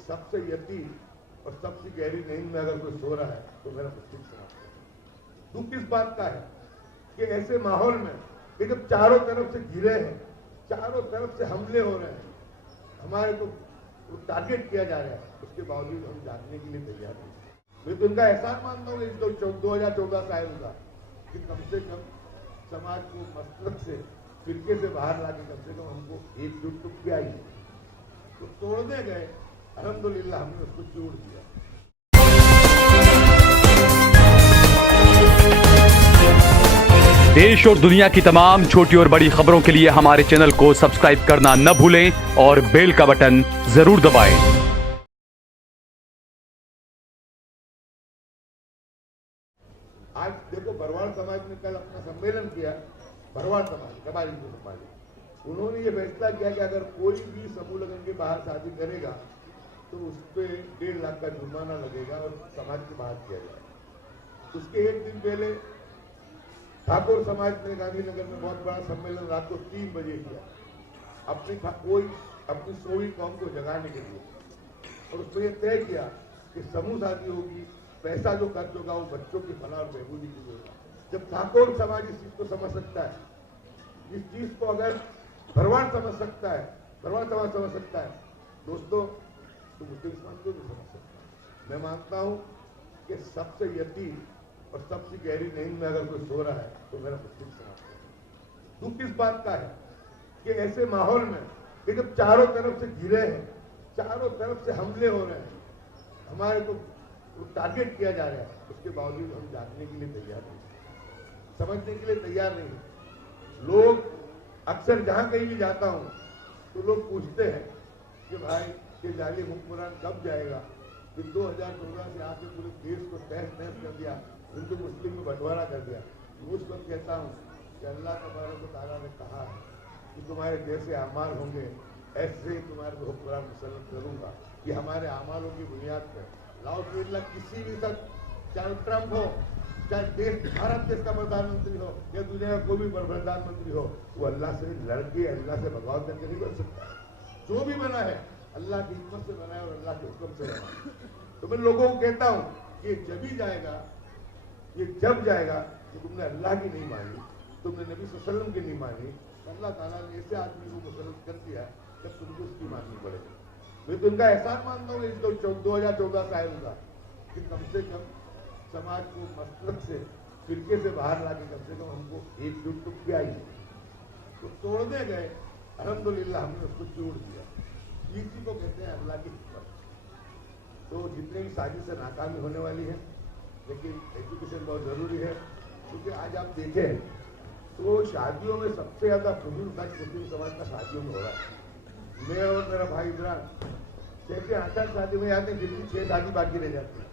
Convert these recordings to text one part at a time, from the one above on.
सबसे यकीन और सबसे गहरी नींद में अगर कोई सो रहा है तो मेरा मुश्किल समाप्त है। दुख इस बात का है कि ऐसे माहौल में कि जब चारों तरफ से घिरे हैं, चारों तरफ से हमले हो रहे हैं, हमारे को टारगेट किया जा रहा है, उसके बावजूद हम जागने के लिए तैयार नहीं। मैं तो उनका एहसान मानता हूँ इस 2014 साल का कि कम से कम समाज को मसलक से, फिरके से बाहर लाके कम से कम हमको एकजुट तो किया ही। तो तोड़ने गए, अल्हम्दुलिल्लाह हमने उसको जोड़ दिया। देश और दुनिया की तमाम छोटी और बड़ी खबरों के लिए हमारे चैनल को सब्सक्राइब करना न भूलें और बेल का बटन जरूर दबाएं। आज देखो भरवाड़ समाज ने कल अपना सम्मेलन किया, भरवाड़ समाज कबाली जो समाज, उन्होंने ये फैसला किया कि अगर कोई भी समूह लगन के बाहर शादी करेगा तो उस पर 1.5 लाख का जुर्माना लगेगा और समाज के बाहर किया जाएगा। उसके एक दिन पहले ठाकुर समाज ने गांधीनगर में बहुत बड़ा सम्मेलन रात को 3 बजे किया, अपनी सोई कौम को जगाने के लिए, और उसमें यह तय किया कि समूह शादी होगी, पैसा जो खर्च होगा वो बच्चों की फलाह और बहबूदी के लिए होगा। जब ठाकुर समाज इस चीज को समझ सकता है, इस चीज को अगर भरवाड़ समझ सकता है, भरवाड़ समाज समझ सकता है, दोस्तों तो मुस्लिम समाज को भी समझ सकता है। मैं मानता हूं कि सबसे यकीन और सबसे गहरी नींद में अगर कोई सो रहा है तो मेरा मुस्लिम समाज है। दुख इस बात का है कि ऐसे माहौल में कि जब चारों तरफ से घिरे हैं, चारों तरफ से हमले हो रहे हैं, हमारे को टारगेट किया जा रहा है, उसके बावजूद हम जागने के लिए तैयार नहीं, समझने के लिए तैयार नहीं। लोग अक्सर जहां कहीं भी जाता हूं तो लोग पूछते हैं कि भाई ये जाली हुक्मरान कब जाएगा, कि 2014 से आके पूरे देश को तहस नहस कर दिया, हिंदू मुस्लिम में बंटवारा कर दिया। उस वक्त कहता हूँ कि अल्लाह तबारक व तआला ने कहा है कि तुम्हारे जैसे अमाल होंगे ऐसे ही तुम्हारे हुक्मरान मुसल्लत करूंगा। ये हमारे अमालों की बुनियाद पर लाउला किसी भी तक, चाहे ट्रंप हो, चाहे देश भारत देश का प्रधानमंत्री हो या दुनिया का कोई भी प्रधानमंत्री हो, वो अल्लाह से लड़ के, अल्लाह से बगावत करके नहीं बन सकता। जो भी बना है अल्लाह की हिकमत से बना है और अल्लाह के हुक्म से बना। तो मैं लोगों को कहता हूँ कि जब ही जाएगा, ये जब जाएगा कि तुमने अल्लाह की नहीं मानी, तुमने नबी सल्लल्लाहु अलैहि वसल्लम की नहीं मानी, अल्लाह ताला ने ऐसे आदमी को मुसल्लत कर दिया जब तुमको उसकी माननी पड़ेगी। मैं तो उनका एहसान मानता हूँ इस 2014 साल का कि कम से कम समाज को मसलक से, फिरके से बाहर लाके कम से कम हमको एकजुट तो किया ही। तो तोड़ने गए, अल्हम्दुलिल्लाह हमने उसको जोड़ दिया। इसी को कहते हैं अल्लाह की हिकमत। तो जितने भी साजिशें नाकामी होने वाली है, लेकिन एजुकेशन बहुत जरूरी है, क्योंकि आज आप देखें तो शादियों में सबसे ज्यादा फजूल खर्च मुस्लिम समाज का शादियों में हो रहा है। मैं और मेरा भाई इमरान 6 से 8 शादी में आते हैं, जिनकी 6 शादी बाकी रह जाती है,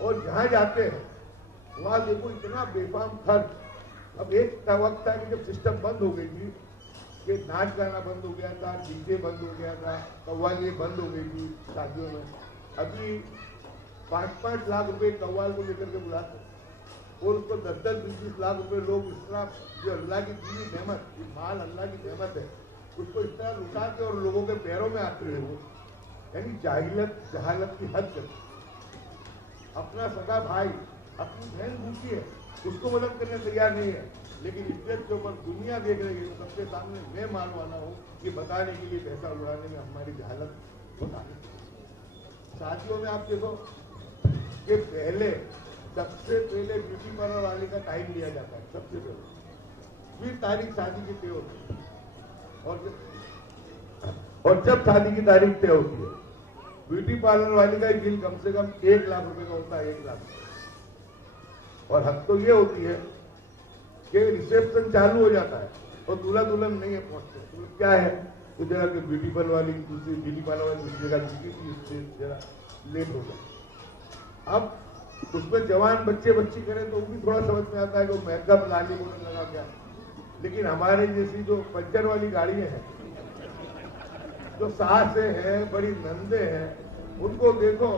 और जहां जाते हैं वहां देखो इतना बेफाम खर्च। अब एक वक्त था कि जब सिस्टम बंद हो गई थी, कि नाच गाना बंद हो गया था, डीजे बंद हो गया था, कव्वाली बंद हो गई थी शादियों में। अभी 5-5 लाख रुपए कव्वाल को लेकर के बुलाते और उसको 10-20 लाख रुपए लोग इस तरह, जो अल्लाह की दी नेमत, माल अल्लाह की नेमत है, उसको इस तरह लुटाते और लोगों के पैरों में आते हुए वो, यानी जहालत की हद करते। अपना सगा भाई, अपनी बहन भूखी है, उसको मदद करने तैयार नहीं है, लेकिन इज्जत के ऊपर दुनिया देख रही है, सबके सामने मैं मानवाना हूँ कि बताने के लिए पैसा उड़ाने में हमारी जहालत बताने। शादियों में आप देखो कि सबसे पहले ब्यूटी पार्लर वाले का टाइम लिया जाता है, सबसे पहले फिर तारीख शादी की तय होती है, और जब शादी की तारीख तय होती है, ब्यूटी पार्लर वाले का बिल कम से कम 1 लाख रुपए का होता है, 1 लाख। और हद तो ये होती है कि रिसेप्शन चालू हो जाता है और दूल्हा दुल्हन नहीं है पहुंचते, तो क्या है, तो जरा कि ब्यूटी पार्लर वाली दूसरी जगह जरा लेट हो गया। अब उसमें जवान बच्चे बच्ची करें तो भी थोड़ा समझ में आता है कि वो मेकअप लाली बोलने लगा क्या। लेकिन हमारे जैसी जो पंचर वाली गाड़ियां हैं, जो सासें हैं, बड़ी नंदे हैं, उनको देखो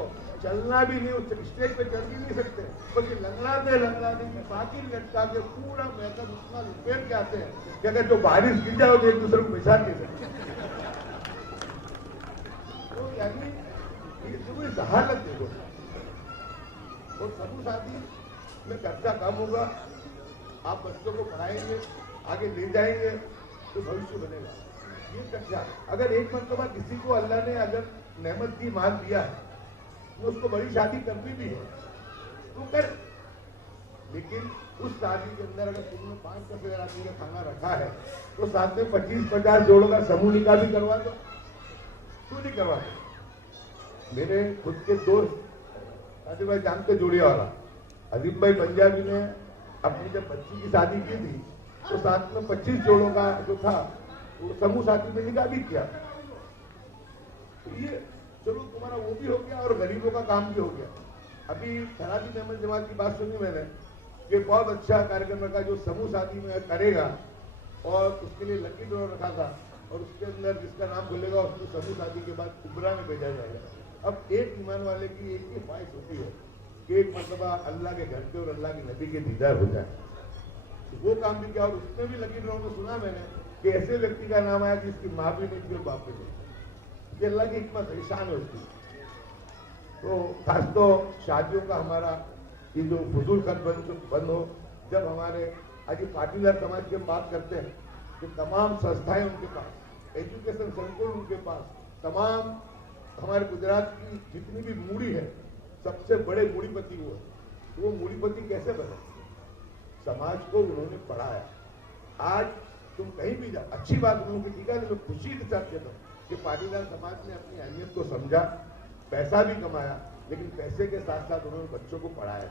चलना भी नहीं, उस स्टेज पे चल भी नहीं सकते, बल्कि लंगड़ाते की बाकी लटका के पूरा मेकअप उतना लपेट के आते हैं कि अगर जो बारिश गिर जाए तो एक दूसरे को पहचान नहीं सकते। पूरी हालत देखो। और समूह शादी में खर्चा कम होगा, आप बच्चों को पढ़ाएंगे, आगे ले जाएंगे तो भविष्य बनेगा। ये खर्चा अगर एक मरतबा किसी को अल्लाह ने अगर नेमत दी, माल दिया है, तो उसको बड़ी शादी करनी भी है तो कर। लेकिन उस शादी के अंदर अगर तुमने 5-10 आदमी का खाना रखा है तो साथ में 25-50 जोड़ों का समूह निकाह भी करवा दो। क्यों नहीं करवाते? मेरे खुद के दोस्त अजीब भाई जानते जोड़िया वाला अजीब भाई पंजाबी ने अपनी जब बच्ची की शादी की थी तो साथ में 25 जोड़ों का जो था वो समूह शादी में निकाह भी किया। तो ये चलो तुम्हारा वो भी हो गया और गरीबों का काम भी हो गया। अभी शराबी नेमत जमात की बात सुनी मैंने कि बहुत अच्छा कार्यक्रम रखा जो समूह शादी में करेगा और उसके लिए लकी ड्रॉ रखा था और उसके अंदर जिसका नाम खुलेगा उसको समूह शादी के बाद उबरा में भेजा जाएगा। अब एक ईमान वाले की एक ही ख्वाहिश होती है कि एक मरतबा अल्लाह के घर पे और अल्लाह के नबी के दीदार हो जाए। तो वो काम भी किया और उसमें भी लकी ड्रॉ में सुना मैंने कि ऐसे व्यक्ति का नाम आया जिसकी माँ भी नहीं थी और बाप भी नहीं। ये अल्लाह की हिकमत है, शान है उसकी। तो खास तो शादियों का हमारा ये जो फजूल खर्च बंद हो। जब हमारे आज पाटीदार समाज की हम बात करते हैं कि तमाम संस्थाएं उनके पास, एजुकेशन संकुल उनके पास, तमाम हमारे गुजरात की जितनी भी मूड़ी है सबसे बड़े मूड़ीपति वो है। तो वो मूड़ीपति कैसे बने? समाज को उन्होंने पढ़ाया। आज तुम कहीं भी जाओ, अच्छी बात उन्होंने ठीक है, मैं खुशी के साथ कहता हूँ कि पाटीदार समाज ने अपनी अहमियत को समझा, पैसा भी कमाया, लेकिन पैसे के साथ साथ उन्होंने बच्चों को पढ़ाया।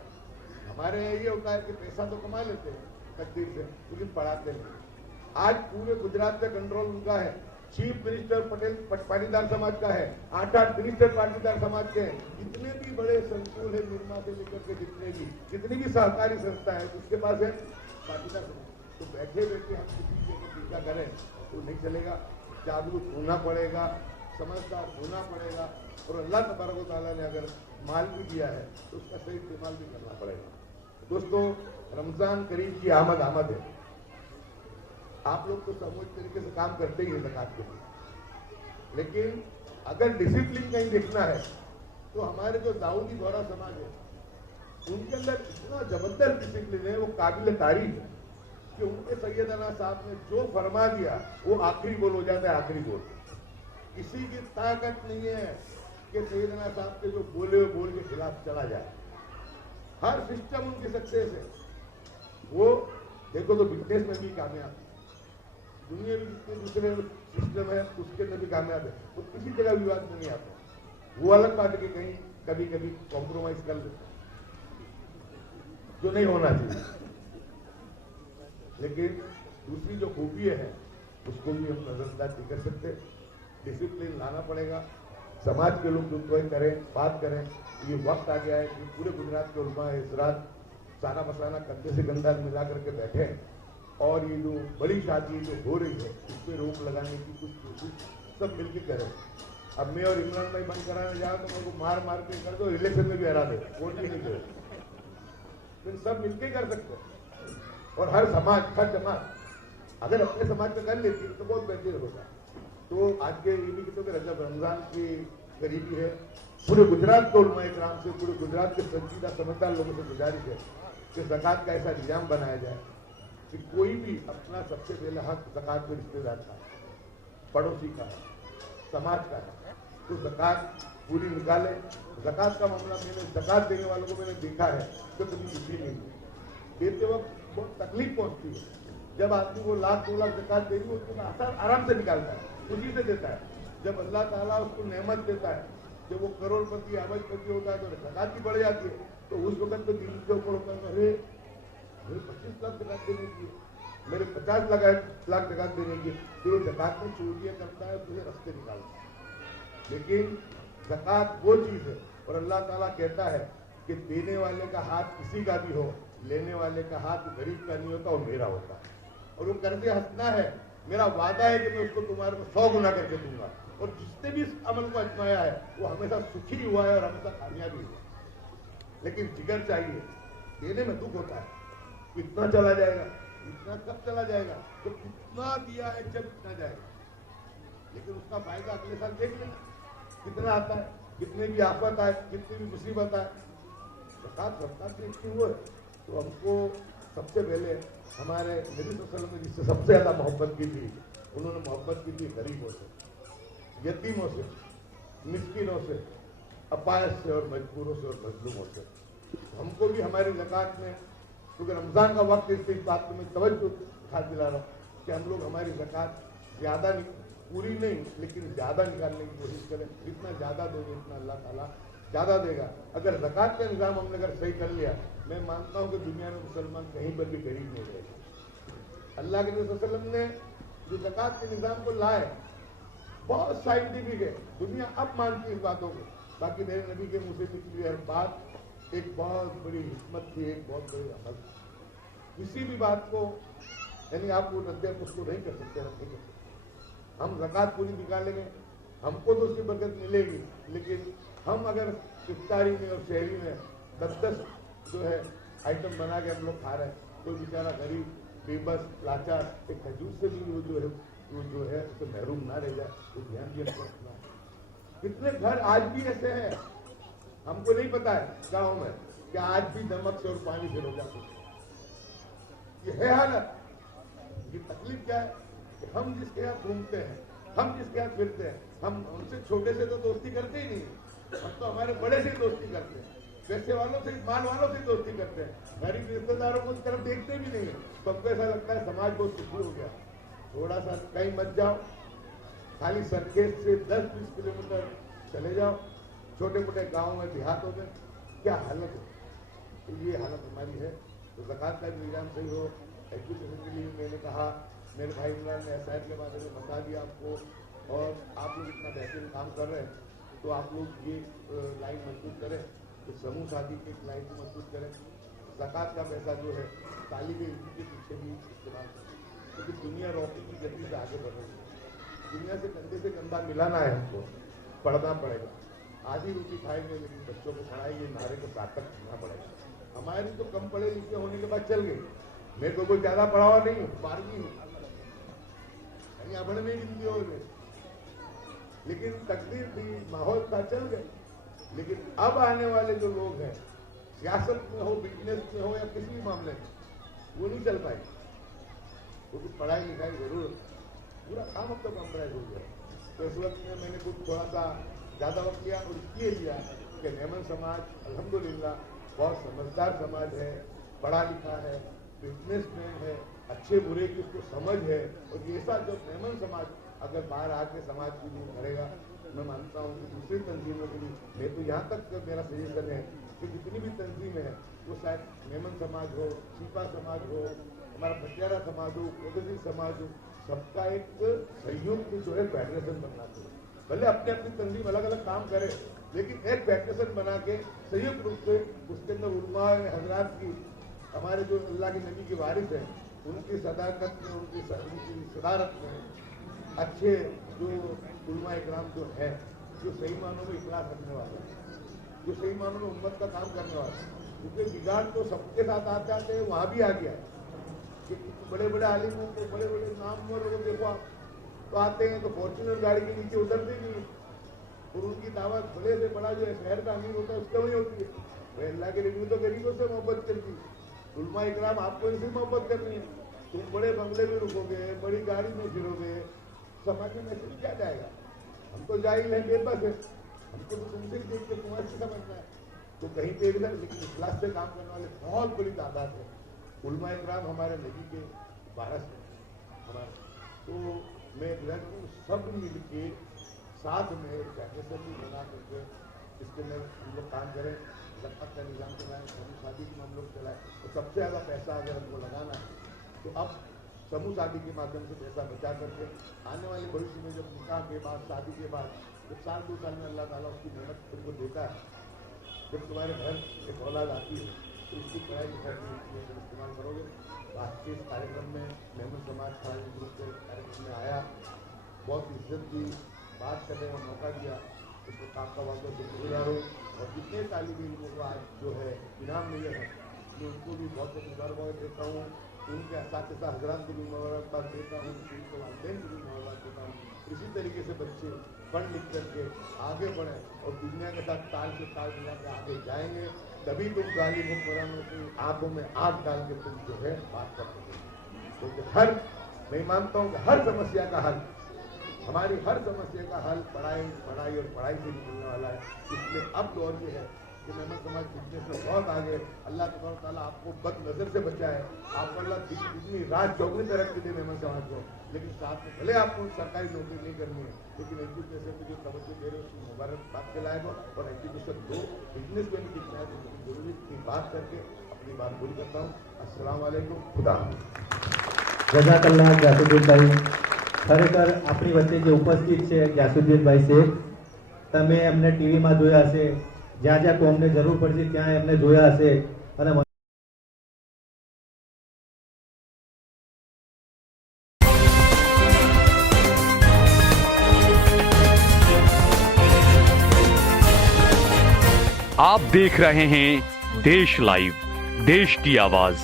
हमारे यहाँ ये होता है कि पैसा तो कमा लेते हैं तकदीर से, लेकिन पढ़ाते नहीं। आज पूरे गुजरात में कंट्रोल उनका है। चीफ मिनिस्टर पटेल पाटीदार समाज का है, 8 मिनिस्टर पाटीदार समाज के हैं। जितने भी बड़े संकुल है, निर्मा से लेकर के जितनी भी सहकारी संस्था है उसके पास है पाटीदार समाज। तो बैठे बैठे हम किसी को पीछा करें तो नहीं चलेगा। जागरूक होना पड़ेगा, समझदार होना पड़ेगा और अल्लाह तबारक व तआला ने अगर माल भी दिया है तो उसका सही इस्तेमाल भी करना पड़ेगा। दोस्तों, रमजान करीब की आमद है। आप लोग तो सामूहिक तरीके से काम करते ही हैं ज़कात के लिए, लेकिन अगर डिसिप्लिन कहीं देखना है तो हमारे जो दाऊदी बोहरा समाज है उनके अंदर इतना जबरदस्त डिसिप्लिन है, वो काबिल तारीफ है कि उनके सैयदना साहब ने जो फरमा दिया वो आखिरी बोल हो जाता है, आखिरी बोल। किसी की ताकत नहीं है कि सैयदना साहब के जो बोले बोल के खिलाफ चला जाए। हर सिस्टम उनकी सक्सेस है। वो देखो तो बिजनेस में भी कामयाब, दुनिया में जितने दूसरे सिस्टम है उसके अंदर भी कामयाब है। वो किसी जगह विवाद में नहीं आता। वो अलग बात है कि कहीं कभी कभी कॉम्प्रोमाइज कर लेते, जो नहीं होना चाहिए। लेकिन दूसरी जो खूबी है उसको भी हम नजरअंदाज नहीं कर सकते। डिसिप्लिन लाना पड़ेगा। समाज के लोग जो करें, बात करें। ये वक्त आ गया है कि पूरे गुजरात के उलमा हज़रात सारा मसाना कंधे से कंधा मिला करके बैठे और ये जो बड़ी शादी जो हो रही है इस पर रोक लगाने की कुछ कोशिश सब मिलकर करें। अब मैं और इमरान भाई बंद कराने जाओ तो मेरे को मार मार के कर दो, इलेक्शन में भी हरा दे, वोट भी नहीं दे। तो सब मिलकर कर सकते और हर समाज, हर जमात अगर अपने समाज में कर लेती तो बहुत बेहतर होगा। तो आज के ये भी कहते हैं रजब रमजान की करीबी है। पूरे गुजरात को उलमा इकराम से, पूरे गुजरात के संजीदा समझदार लोगों से गुजारिश है कि ज़कात का ऐसा निजाम बनाया जाए कि कोई भी अपना सबसे पहले हक ज़कात के रिश्तेदार का, पड़ोसी का, समाज का है तो ज़कात पूरी निकाले। ज़कात का मामला मैंने ज़कात देने वालों को मैंने देखा है तो कभी दुखी नहीं हुई। देते वक्त बहुत तकलीफ पहुंचती है। जब आदमी वो 1,00,000 2 लाख ज़कात देगी उसको आराम से निकालता है, खुशी से देता है। जब अल्लाह ताला उसको नेमत देता है, जब वो करोड़पति अरबपति होता है तो ज़कात भी बढ़ जाती है। तो उस वक्त तो दिल के ऊपर होता है, अरे मेरे 25 लाख ज़कात देने की, मेरे 50 लाख ज़कात देने की। तो ये ज़कात में चोरियाँ करता है, तुझे रास्ते निकालता है। लेकिन ज़कात वो चीज़ है और अल्लाह ताला कहता है कि देने वाले का हाथ किसी का भी हो, लेने वाले का हाथ गरीब का नहीं होता, वो मेरा होता है। और वो करके हंसना है, मेरा वादा है कि मैं उसको तुम्हारे को 100 गुना करके दूंगा। और जिसने भी इस अमल को आजमाया है वो हमेशा सुखी हुआ है और हमेशा कामयाबी हुआ। लेकिन जिगर चाहिए, देने में दुख होता है, कितना चला जाएगा, इतना कब चला जाएगा, तो कितना दिया है जब इतना जाएगा। लेकिन उसका फायदा अगले साल देख लेना कितना आता है। कितनी भी आफत आए, कितनी भी मुसीबत आए, ज़कात रफ्तार से इतनी वो है। तो हमको सबसे पहले हमारे नबी सल्लल्लाहु अलैहि वसल्लम ने जिससे सबसे ज़्यादा मोहब्बत की थी, उन्होंने मोहब्बत की थी गरीबों से, यतीमों से, मिस्किनों से, अपायज से और मजबूरों से और मजलूमों से। हमको भी हमारी ज़कात में, क्योंकि रमज़ान का वक्त, इस बात को मैं तवज्जो खा दिला रहा हूँ कि हम लोग हमारी ज़कात ज़्यादा पूरी नहीं लेकिन ज़्यादा निकालने की कोशिश करें। जितना ज़्यादा दोगे उतना अल्लाह ताला ज़्यादा देगा। अगर ज़कात का निज़ाम हमने अगर सही कर लिया, मैं मानता हूँ कि दुनिया में मुसलमान कहीं पर भी गरीब नहीं रहेगा। अल्लाह के नबी सल्लल्लाहु अलैहि वसल्लम ने जो ज़कात के निज़ाम को लाए, बहुत साइंटिफिक है, दुनिया अब मानती है इस बातों को। बाकी मेरे नबी के मुँह से निकली हर बात एक बहुत बड़ी हिकमत थी, एक बहुत बड़ी अमल। किसी भी बात को यानी आप वो रद्द उसको नहीं कर सकते, नहीं कर सकते। हम ज़कात पूरी निकालेंगे, हमको तो उसकी बरकत मिलेगी, लेकिन हम अगर इफ्तारी में और शहरी में 10-10 जो है आइटम बना के हम लोग खा रहे हैं, कोई बेचारा गरीब, बेबस, लाचार एक खजूर से भी वो जो है उसे महरूम ना रह जाए, तो ध्यान भी हमको रखना है। कितने घर आज भी ऐसे हैं, हमको नहीं पता है गाँव में कि आज भी नमक से और पानी से रोजा करते हैं। ये है हालत। ये तकलीफ क्या है कि हम जिसके यहाँ घूमते हैं, हम जिसके यहाँ फिरते हैं, हम उनसे छोटे से तो दोस्ती करते ही नहीं, हम तो हमारे बड़े से दोस्ती करते हैं, पैसे वालों से, माल वालों से दोस्ती करते हैं, गरीब रिश्तेदारों को तरफ देखते भी नहीं है। सबको ऐसा लगता है समाज बहुत सुखी हो गया। थोड़ा सा कहीं मत जाओ, खाली सरखेज से 10-20 किलोमीटर चले जाओ, छोटे मोटे गाँव में, देहातों में क्या हालत है। तो ये हालत हमारी है। तो ज़कात का निज़ाम सही हो। एजुकेशन के लिए मैंने कहा, मेरे भाई इमरान ने एसआईआर के बारे में बता दिया आपको, और आप लोग इतना बेहतरीन काम कर रहे हैं, तो आप लोग ये लाइन मजबूत करें, तो समूह शादी की एक लाइन को मजबूत करें। ज़कात का पैसा जो है तालिब इल्म के पीछे भी इस्तेमाल करें, क्योंकि दुनिया रॉकेट की गति से आगे बढ़ रही है। दुनिया से कंधे से कंधा मिलाना है, हमको पढ़ना पड़ेगा। आधी रोटी खाएंगे लेकिन बच्चों को पढ़ाएंगे, नारे को सार्थक करना पड़ेगा। हमारी तो कम पढ़े लिखे होने के बाद चल गई, मैं तो कोई ज्यादा पढ़ा हुआ नहीं हूँ, 12वीं हूँ, अबड़ में हिंदी हो गए, लेकिन तकदीर थी, माहौल था, चल गए। लेकिन अब आने वाले जो लोग हैं, सियासत में हो, बिजनेस में हो या किसी भी मामले में, वो नहीं चल पाएंगे, क्योंकि पढ़ाई लिखाई जरूर, पूरा काम अब तो कम्प्राइज हो गया। तो इस वक्त में मैंने कुछ थोड़ा सा ज़्यादा वक्त लिया और इसलिए लिया कि मेमन समाज अल्हम्दुलिल्लाह बहुत समझदार समाज है, पढ़ा लिखा है, बिजनेसमैन है, अच्छे बुरे की उसको समझ है। और ऐसा जो मेमन समाज अगर बाहर आके समाज की जो करेगा, मैं मानता हूँ कि दूसरी तंजीमों के लिए, मैं तो यहाँ तक मेरा सजेशन है कि जितनी भी तंजीमें हैं वो शायद मेमन समाज हो, सीपा समाज हो, हमारा भटियारा समाज हो, कोदरी समाज हो, सबका एक संयुक्त जो है फेडरेशन बनना चाहिए। भले अपने अपनी तंजीम अलग अलग काम करे, लेकिन एक फेडरेशन बना के संयुक्त रूप से उसके अंदर उलमा हजरात की, हमारे जो अल्लाह के नबी के वारिस हैं, उनकी सदाकत में, उनकी सदारत में अच्छे जो उलमा इकराम जो है, जो सही मानों में इखलास रखने वाला है, जो सही मानों में उम्मत का काम करने वाला है। क्योंकि बिगाड़ तो सबके साथ आते आते वहाँ भी आ गया है। बड़े बड़े आलिमों को, बड़े बड़े नाम और लोग देखो आप, तो आते हैं तो फॉर्च्यूनर गाड़ी के नीचे उतरते नहीं, और उनकी दावत बड़े से बड़ा जो है शहर का अमीर होता है उसका वही होती है। भाई अल्लाह के नबी तो गरीबों से मोहब्बत करती, उलमा इकराम आपको इनसे मोहब्बत करनी है। तुम बड़े बंगले में रुकोगे, बड़ी गाड़ी में फिरोगे, समाज में मैसेज क्या जाएगा? हम तो जाहिल है, बेबस है, हमको तो तुमसे ही देख के तुम्हारे से समझना है। तो कहीं पे भी, लेकिन इखलास से काम करने वाले बहुत बड़ी तादाद है। उलमा इकराम हमारे नबी के वारिस हैं हमारे। तो मैं सब मिल के साथ में फेडरेशन भी बना करके इसके अंदर हम लोग काम करें, ज़कात का निज़ाम चलाएँ, समूह शादी में हम लोग चलाएँ। तो सबसे ज़्यादा पैसा अगर हमको लगाना है तो अब समूह शादी के माध्यम से पैसा बचा करके आने वाले भविष्य में जब निकाह के बाद, शादी के बाद, जब 1-2 साल में अल्लाह ताला उसकी मेहनत तुमको देता है, जब तुम्हारे घर एक औलाद आती है तो इसकी पढ़ाई लिखाई के लिए इस्तेमाल करोगे। आज के इस कार्यक्रम में मेमन समाज खाली ग्रुप के कार्यक्रम में आया, बहुत इज्जत दी, बात करने का मौका दिया, उसको काका वालों से शुक्रिया हो। और जितने तालिब इल्मों को आज जो है इनाम मिले हैं, मैं उनको भी बहुत बहुत मुबारकबाद देता हूँ। उनके असातिज़ा हज़रात को भी मुबारकबाद देता हूँ, उनके वालिदैन को भी मुबारकबाद देता हूँ। इसी तरीके से बच्चे पढ़ लिख करके आगे बढ़े और दुनिया के साथ ताल से ताल मिला के आगे जाएंगे, तभी तुम जालिम हुक्मरानों की आंखों में आग डाल के तुम जो है बात कर सकोगे। क्योंकि मैं मानता हूँ कि हर समस्या का हल, हमारी हर समस्या का हल पढ़ाई और पढ़ाई से निकलने वाला है। इसलिए अब दौर ये है कि मेहमान समाज बिजनेस में बहुत आगे, अल्लाह तबारक तआला आपको बद नजर से बचाए, आपको अल्लाह जितनी रात चौगनी तरक्की दे मेहमान समाज को, लेकिन साथ में भले आपको सरकारी नौकरी नहीं करनी है, लेकिन एजुकेशन में जो तवज्जो दे रहे हो उसकी मुबारकबाद के लायक हो। और एजुकेशन दो, बिजनेस में भी कितना है जरूरी की बात करके अपनी बात पूरी करता हूँ। अस्सलाम वालेकुम, खुदा हाफिज़। જઝાકલ્લાહ ગ્યાસુદ્દીનભાઈ, ખરેખર આપણી વચ્ચે જે ઉપસ્થિત છે ગ્યાસુદ્દીનભાઈ શેખ, તમે એમને ટીવીમાં જોયા હશે, જ્યાં જ્યાં કોમને જરૂર પડશે ત્યાં એમને જોયા હશે અને आप देख रहे हैं देश लाइव, देश की आवाज।